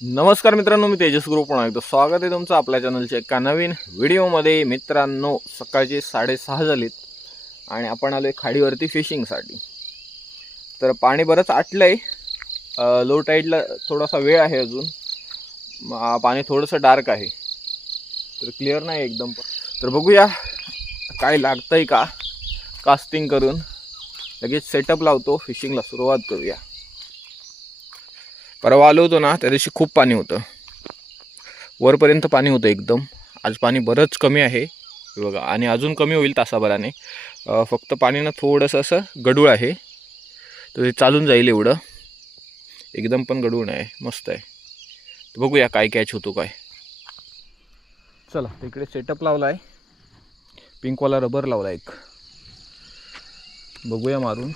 नमस्कार मित्रांनो मी तेजस गुरु पुन्हा एकदा स्वागत आहे तुमचं आपल्या चॅनलच्या एका नवीन व्हिडिओमध्ये मित्रांनो सकाळचे साडेसहा झालीत आणि आपण आलो आहे खाडीवरती फिशिंगसाठी तर पाणी बरंच आटलं आहे लो टाईडला थोडासा वेळ आहे अजून. पाणी थोडंसं डार्क आहे. तर क्लिअर नाही एकदम पण. तर बघूया काय लागतं आहे का? कास्टिंग करून लगेच सेटअप लावतो फिशिंगला सुरुवात करूया. परवा आलो होतो ना त्या दिवशी खूप पाणी होतं. वरपर्यंत पाणी होतं एकदम. आज पाणी बरंच कमी आहे. बघा आणि अजून कमी होईल तासाभराने. फक्त पाणी ना थोडंसं असं गडूळ आहे. तर ते चालून जाईल एवढं. एकदम पण गडूळ नाही. मस्त आहे. तर बघूया काय कॅच होतो काय. चला तिकडे सेटअप लावला आहे पिंकवाला रबर लावला एक. बघूया मारून.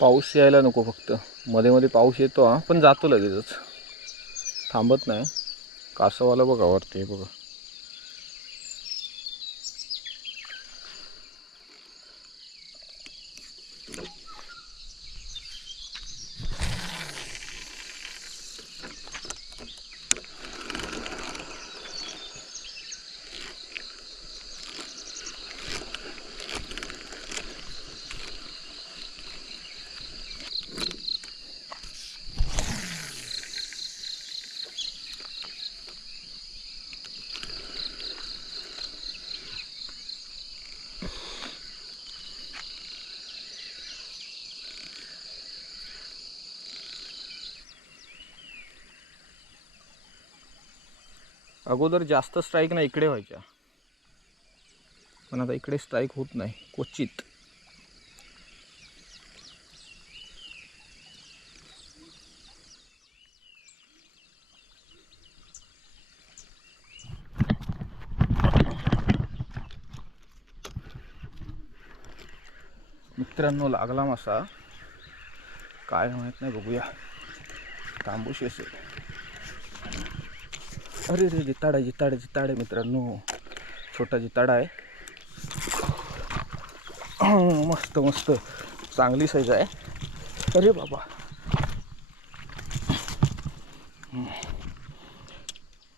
पाऊस यायला नको फक्त. मध्ये मध्ये पाऊस येतो हा पण जातो लगेचच. थांबत नाही. कासवाला बघा वरती हे बघा. अगोदर जास्त स्ट्राईक ना इकडे व्हायच्या. पण आता इकडे स्ट्राईक होत नाही क्वचित. मित्रांनो लागला मासा. काय माहीत नाही बघूया. तांबूशी असेल अरे रे जिताड आहे जिताड आहे मित्रांनो. छोटा जिताडा आहे. मस्त मस्त. चांगली साईज आहे. अरे बाबा.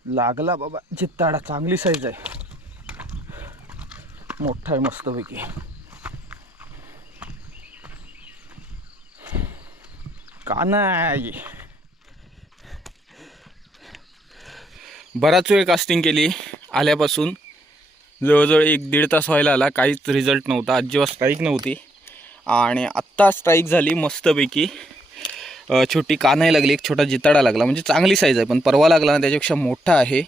लागला बाबा. जिताडा चांगली साईज आहे. मोठा आहे मस्तपैकी का नाही? बराच वेळ कास्टिंग केली. आल्यापासून जवळजवळ एक दीड तास व्हायला आला. काहीच रिझल्ट नव्हता. अजिबात स्ट्राईक नव्हती. आणि आत्ता स्ट्राईक झाली मस्तपैकी. छोटी कानाही लागली एक छोटा जिताडा लागला. म्हणजे चांगली साईज आहे पण परवा लागला ना त्याच्यापेक्षा मोठा आहे.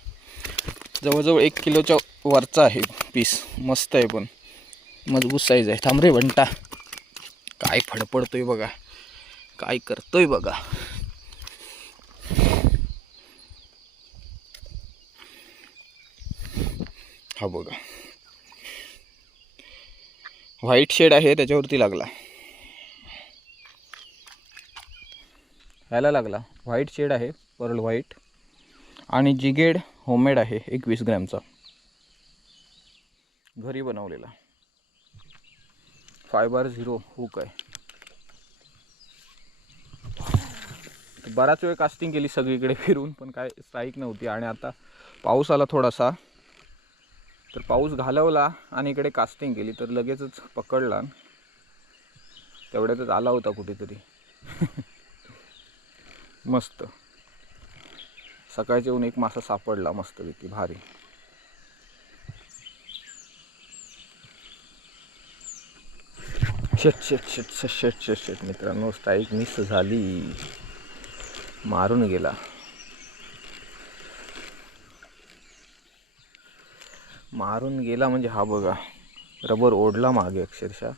जवळजवळ एक किलोच्या वरचा आहे पीस मस्त आहे पण. मजबूत साईज आहे. थांबरे वंटा काय काय फडफडतोय बघा. काय करतोय बघा. हा बघा. व्हाईट शेड आहे त्याच्यावरती लागला. ह्याला लागला. व्हाईट शेड आहे पर्ल व्हाईट आणि जिगेड होममेड आहे एकवीस ग्रॅमचा. घरी बनवलेला. फायबर झिरो हुक आहे. बराच वेळ कास्टिंग केली सगळीकडे फिरून पण काय स्ट्राईक नव्हती. आणि आता पाऊस आला थोडासा. तर पाऊस घालवला आणि इकडे कास्टिंग केली तर लगेचच पकडला. तेवढ्यातच आला होता कुठेतरी. मस्त. सकाळच्या येऊन एक मासा सापडला मस्तपैकी भारी. शेट शेट शेट शेट शेट शेट शेट मित्रांनो स्ट्राईक मिस झाली. मारून गेला. मारून गेला म्हणजे हा बघा रबर ओढला मागे अक्षरशः.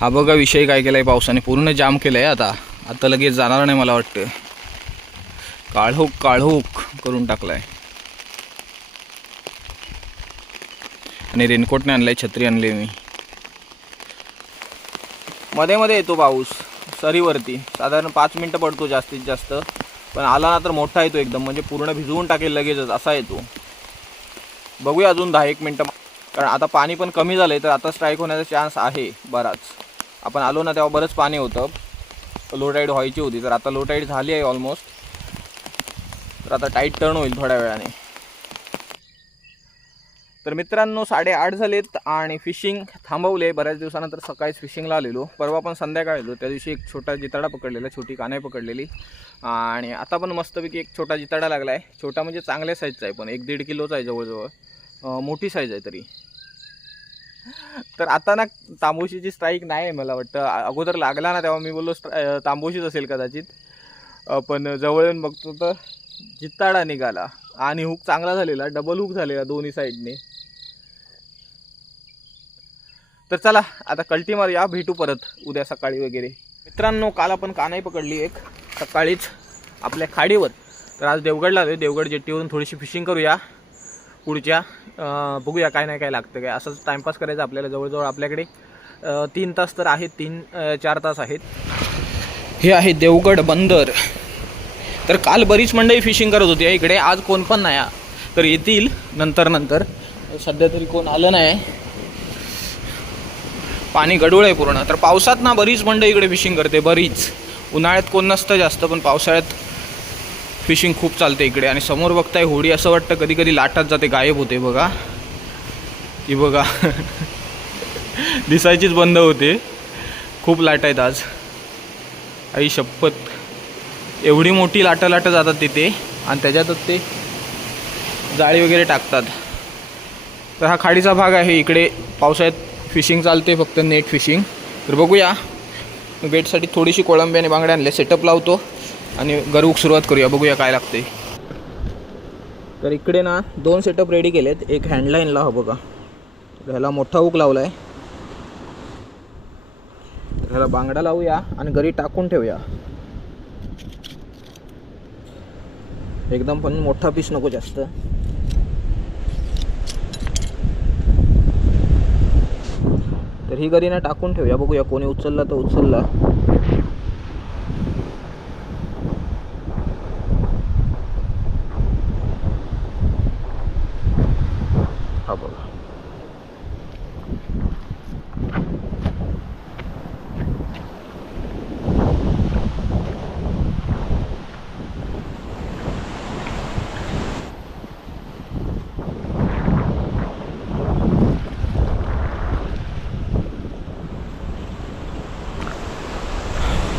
हा बघा विषय काय केलाय पावसाने? पूर्ण जाम केलाय आता. आता लगेच जाणार नाही मला वाटतं काळोख काळोख करून टाकलाय. आणि रेनकोट नाही आणलाय छत्री आणली मी. मध्ये मध्ये येतो पाऊस सरीवरती. साधारण पाच मिनटं पडतो जास्तीत जास्त. पण आला ना तर मोठा येतो एकदम म्हणजे पूर्ण भिजवून टाकेल लगेचच असा येतो. बघूया अजून दहा एक मिनटं. कारण आता पाणी पण कमी झालं आहे तर आता स्ट्राईक होण्याचा चान्स आहे बराच. आपण आलो ना तेव्हा बरंच पाणी होतं. लो टाईड व्हायची होती. तर आता लो टाईड झाली आहे ऑलमोस्ट तर आता टाईट टर्न होईल थोड्या वेळाने. तर मित्रांनो साडेआठ झालेत आणि फिशिंग थांबवले बऱ्याच दिवसानंतर सकाळीच फिशिंगला आलेलो. परवा पण संध्याकाळी आलो. त्या दिवशी एक छोटा जिताडा पकडलेला छोटी कानाई पकडलेली. आणि आता पण मस्तपैकी एक छोटा जिताडा लागला आहे छोटा म्हणजे चांगल्या साईजचा आहे पण एक दीड किलोचा आहे जवळजवळ. मोठी साईज आहे तरी. तर आता ना तांबोशीची स्ट्राईक नाही आहे मला वाटतं. अगोदर लागला ना तेव्हा मी बोललो स्ट्रा- तांबोशीच असेल कदाचित. पण जवळ येऊन बघतो तर जित्ताडा निघाला. आणि हुक चांगला झालेला डबल हुक झालेला दोन्ही साईडने तर चला आता कल्टी मारूया भेटू परत उद्या सकाळी वगैरे. मित्रांनो काल आपण कानाई पकडली एक. सकाळीच आपल्या खाडीवर. तर आज देवगडला आलो देवगड जेट्टीवरून थोडीशी फिशिंग करूया. पुढच्या बघूया काय नाही काय लागतं. काय असंच टाईमपास करायचं आपल्याला जवळजवळ आपल्याकडे तीन तास तर आहेत तीन चार तास आहेत. हे आहे देवगड बंदर. तर काल बरीच मंडळी फिशिंग करत होती. इकडे आज कोण पण नाही तर येतील नंतर नंतर. सध्या तरी कोण आलं नाही. पाणी गडूळ आहे पूर्ण. तर पावसात ना बरीच मंडळी इकडे फिशिंग करते बरीच. उन्हाळ्यात कोण नसतं जास्त पण पावसाळ्यात फिशिंग खूप चालते इकडे आणि समोर बघताय होडी असं वाटतं कधी कधी लाटात जाते गायब होते बघा. ती बघा. दिसायचीच बंद होते. खूप लाट आहेत आज. आई शपथ. एवढी मोठी लाटं लाटं जातात तिथे आणि त्याच्यातच ते जाळी वगैरे टाकतात. तर हा खाडीचा भाग आहे इकडे. पावसाळ्यात फिशिंग चालते फक्त नेट फिशिंग. तर बघूया. बेटसाठी थोडीशी कोळंबी आणि बांगड्या आणले. सेटअप लावतो. आणि गरूक सुरुवात करूया. बघूया काय लागते तर इकडे ना दोन सेटअप रेडी केलेत. एक हँडलाईनला हा बघा. ह्याला मोठा हुक लावला आहे तर ह्याला बांगडा लावूया आणि घरी टाकून ठेवूया. एकदम पण मोठा पीस नको जास्त. तर ही घरी ना टाकून ठेवूया. बघूया कोणी उचलला तर उचलला.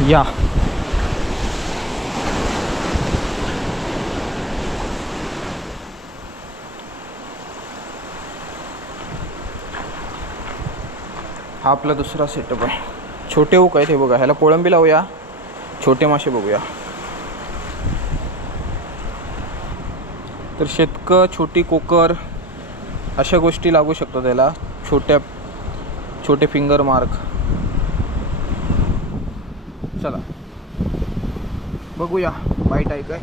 या. हा आपला दुसरा सेटअप आहे. छोटे हुक आहेत हे बघा. ह्याला कोळंबी लावूया. छोटे मासे बघूया. तर शेतकं छोटी कोकर अशा गोष्टी लागू शकतात त्याला छोट्या छोटे फिंगर मार्क चला. बघूया वाईट आहे काय?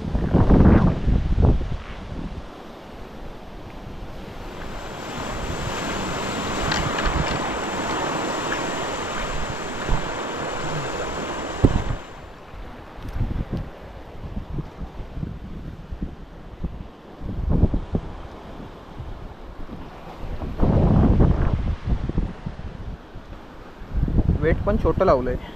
वेट पण छोटं लावलं आहे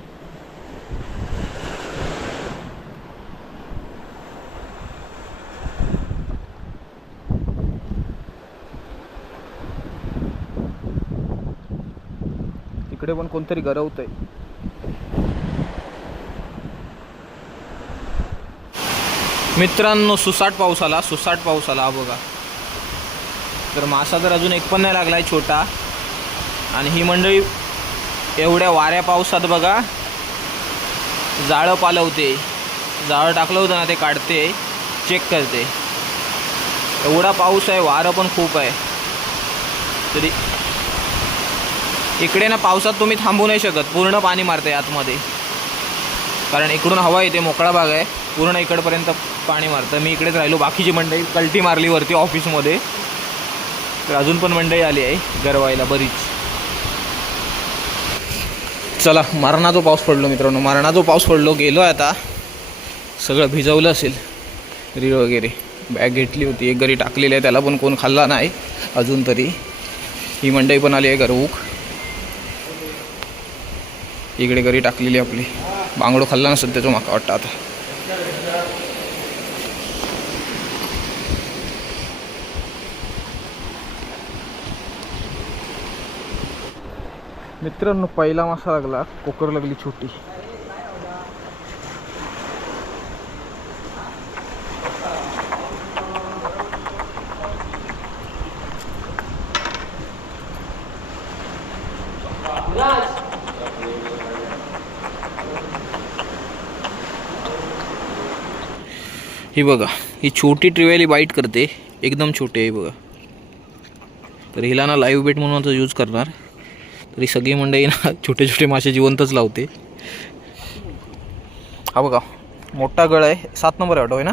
इकडे पण कोणतरी गरवतंय. मित्रांनो सुसाट पाऊस आला सुसाट पाऊस आला बघा. तर मासा तर अजून एक पण नाही लागलाय छोटा. आणि ही मंडळी एवढ्या वाऱ्या पावसात बघा जाळं पालवते. जाळं टाकलं होतं ना ते काढते चेक करते. एवढा पाऊस आहे वारं पण खूप आहे. तरी इकडे ना पावसात तुम्ही थांबू नाही शकत. पूर्ण पाणी मारते आतमध्ये. कारण इकडून हवा येते मोकळा भाग आहे. पूर्ण इकडपर्यंत पाणी मारतं. मी इकडेच राहिलो. बाकीची मंडई कल्टी मारली वरती ऑफिसमध्ये. तर अजून पण मंडई आली आहे गरवायला बरीच. चला मारणा जो पाऊस पडलो मित्रांनो. मारणा जो पाऊस पडलो. गेलो आहे आता. सगळं भिजवलं असेल. रीळ वगैरे. बॅग घेतली होती. एक घरी टाकलेली आहे. त्याला पण कोण खाल्ला नाही. अजून तरी. ही मंडई पण आली आहे गरवूक. इकडे घरी टाकलेली आपली. बांगडो खाल्ला नसेल त्याचं माका वाटतं आता. मित्रांनो पहिला मासा लागला. कोकर लागली छोटी. ही बघा ही छोटी ट्रिवेली बाईट करते एकदम छोटी आहे बघा. तर हिला ना लाईव्ह बेट म्हणून आता यूज करणार. तरी सगळी मंडळी ना छोटे छोटे मासे जिवंतच लावते. हा बघा मोठा गळ आहे सात नंबर आहे आहे ना?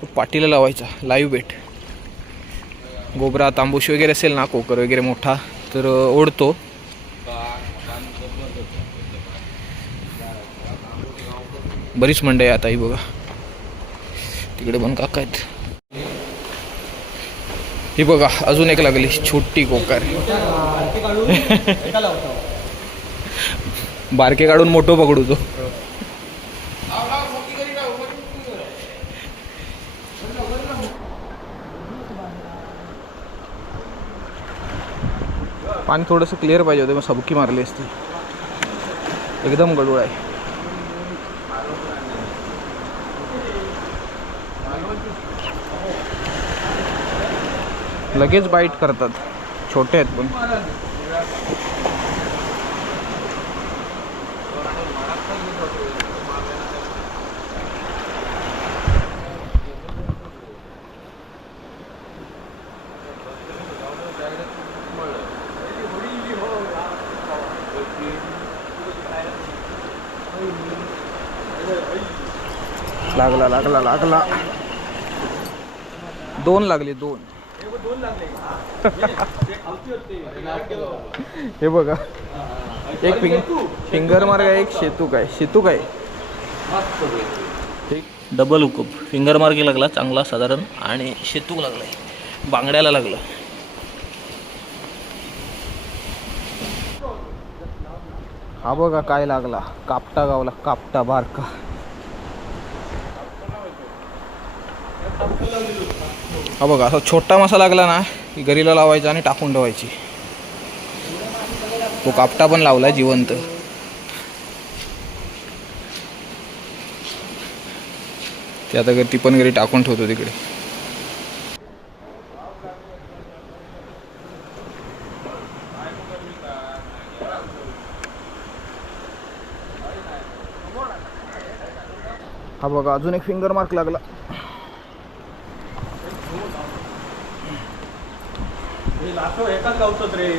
तो पाटीला लावायचा लाईव्ह बेट गोबरा तांबूशी वगैरे असेल ना कोकर वगैरे मोठा तर ओढतो. बरीच मंडळी आता ही बघा. तिकडे पण काका आहेत. ही बघा अजून एक लागली छोटी कोकार. बारके काढून मोठं पकडू तो. पाणी थोडंसं क्लिअर पाहिजे होतं मग सबकी मारली असती. एकदम गडूळ आहे. लगेच बाईट करतात. छोटे आहेत पण. लागला लागला लागला. दोन लागले दोन. हे बघा. एक फिंग फिंगर मार्ग आहे एक शेतूक आहे शेतूक आहे डबल हुकअप फिंगर मार्गी लागला चांगला साधारण. आणि शेतूक लागलाय. बांगड्याला लागला. हा बघा काय लागला. कापटा गावला कापटा बारका. हा बघा असा छोटा मासा लागला ना की गरीला लावायचा आणि टाकून ठेवायची. तो कापटा पण लावला जिवंत. ते आता घरी- ती पण घरी टाकून ठेवतो तिकडे. हा बघा अजून एक फिंगर मार्क लागला. एकाच रे.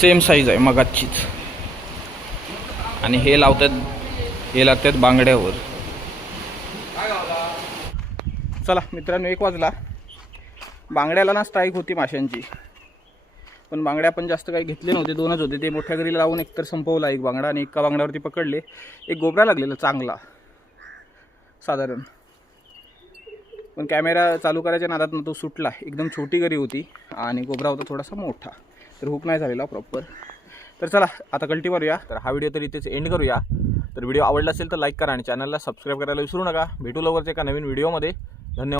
सेम साईज आहे मगाचीच. आणि हे लावतात हे लागतात बांगड्यावर. चला मित्रांनो एक वाजला. बांगड्याला ना स्ट्राईक होती माशांची. पण बांगड्या पण जास्त काही घेतले नव्हते दोनच होते. ते मोठ्या घरी लावून एकतर संपवला एक बांगडा आणि एका बांगड्यावरती पकडले. एक गोबरा लागलेला चांगला. साधारण. पण कॅमेरा चालू करायच्या नादात तो सुटला. एकदम छोटी गरी होती आणि गोबरा होता थोडासा मोठा. तर हुक नाही झालेला प्रॉपर तर चला आता कल्टी मारूया. तर हा व्हिडिओ तर इथेच एंड करूया. तर व्हिडिओ आवडला असेल तर लाईक करा आणि चॅनलला सबस्क्राईब करायला विसरू नका. भेटू लवकरच एका नवीन व्हिडिओमध्ये